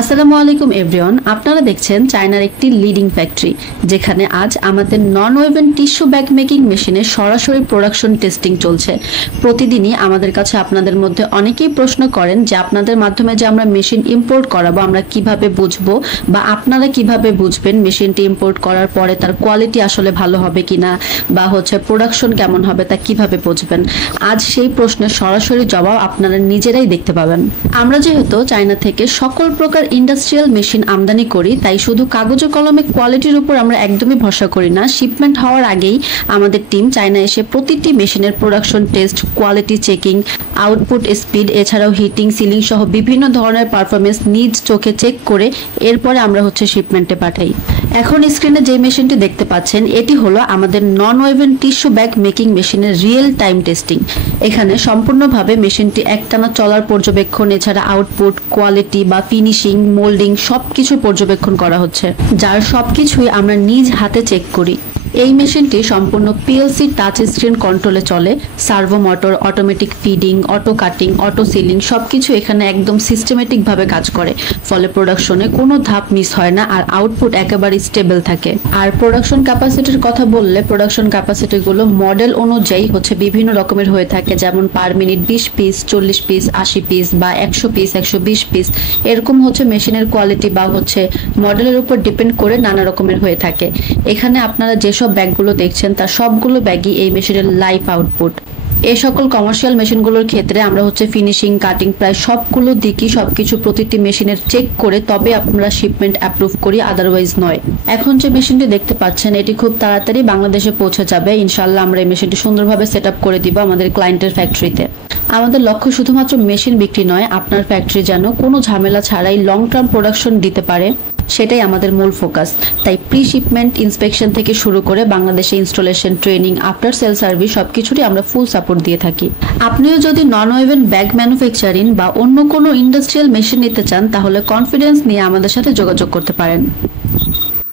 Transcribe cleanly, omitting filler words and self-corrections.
আসসালামু আলাইকুম এভরিওয়ান, আপনারা দেখছেন চায়নার একটি লিডিং ফ্যাক্টরি যেখানে আজ আমাদের নন ওয়েভেন টিস্যু ব্যাগ মেকিং মেশিনে সরাসরি প্রোডাকশন টেস্টিং চলছে। প্রতিদিনই আমাদের কাছে আপনাদের মধ্যে অনেকেই প্রশ্ন করেন যে আপনাদের মাধ্যমে যে আমরা মেশিন ইম্পোর্ট করাবো আমরা কিভাবে বুঝবো বা আপনারা কিভাবে বুঝবেন মেশিনটি ইম্পোর্ট করার পরে তার কোয়ালিটি আসলে ভালো হবে কিনা বা প্রোডাকশন কেমন হবে তা কিভাবে বুঝবেন। আজ সেই প্রশ্নের সরাসরি জবাব আপনারা নিজেরাই দেখতে পাবেন। আমরা যেহেতু চায়না থেকে সকল প্রকার ইন্ডাস্ট্রিয়াল মেশিন আমদানি করি, তাই শুধু কাগজে কলমে কোয়ালিটির উপর আমরা একদমই ভরসা করি না। শিপমেন্ট হওয়ার আগেই আমাদের টিম চায়না এসে প্রতিটি মেশিনের production test, quality checking, output speed, এছাড়াও হিটিং, সিলিং সহ বিভিন্ন ধরনের পারফরমেন্স নিজ চোখে চেক করে এরপরে আমরা শিপমেন্টে পাঠাই। এখন স্ক্রিনে যে মেশিনটি দেখতে পাচ্ছেন এটি হলো আমাদের নন ওয়েভেন টিস্যু ব্যাগ মেকিং মেশিনের রিয়েল টাইম টেস্টিং। এখানে সম্পূর্ণভাবে মেশিনটি একটানা চলার পর্যবেক্ষণ, এছাড়া আউটপুট, কোয়ালিটি বা ফিনিশিং, মোল্ডিং সবকিছু পর্যবেক্ষণ করা হচ্ছে, যার সবকিছুই আমরা নিজ হাতে চেক করি। এই মেশিনটি সম্পূর্ণ পিএলসি টাচ স্ক্রিন কন্ট্রোলে চলে। Servo motor, automatic feeding, auto cutting, auto ceiling সবকিছু এখানে একদম সিস্টেমেটিক ভাবে কাজ করে, ফলে প্রোডাকশনে কোনো ধাপ মিস হয় না আর আউটপুট একেবারে স্টেবল থাকে। আর প্রোডাকশন ক্যাপাসিটির কথা বললে প্রোডাকশন ক্যাপাসিটি গুলো মডেল অনুযায়ী বিভিন্ন রকমের হয়ে থাকে, যেমন per minute 20 piece, 40 piece, 80 piece বা 100 পিস, 120 পিস, এরকম মেশিনের কোয়ালিটি বা মডেলের উপর ডিপেন্ড করে নানা রকমের হয়ে থাকে। এখানে আপনারা যেসব ব্যাগগুলো দেখছেন তার সবগুলো ব্যাগই এই মেশিনের লাইভ আউটপুট। এই সকল কমার্শিয়াল মেশিনগুলোর ক্ষেত্রে আমরা ফিনিশিং, কাটিং প্রায় সবগুলো দিকই সবকিছু প্রতিটি মেশিনের চেক করে তবে আমরা শিপমেন্ট অ্যাপ্রুভ করি, আদারওয়াইজ নয়। এখন যে মেশিনটি দেখতে পাচ্ছেন এটি খুব তাড়াতাড়ি বাংলাদেশে পৌঁছে যাবে। ইনশাআল্লাহ আমরা এই মেশিনটি সুন্দরভাবে সেট আপ করে দিব আমাদের ক্লায়েন্টের ফ্যাক্টরিতে। আমাদের লক্ষ্য শুধুমাত্র মেশিন বিক্রি নয়, আপনার ফ্যাক্টরি যেন কোনো ঝামেলা ছাড়াই লং টার্ম প্রোডাকশন দিতে পারে, সেটাই আমাদের মূল ফোকাস। তাই প্রি শিপমেন্ট ইন্সপেকশন থেকে শুরু করে বাংলাদেশে installation, training, after sale service সবকিছুরই আমরা ফুল সাপোর্ট দিয়ে থাকি। আপনিও যদি নন ওয়েভেন ব্যাগ ম্যানুফ্যাকচারিং বা অন্য কোনো ইন্ডাস্ট্রিয়াল মেশিন নিতে চান তাহলে কনফিডেন্স নিয়ে আমাদের সাথে যোগাযোগ করতে পারেন।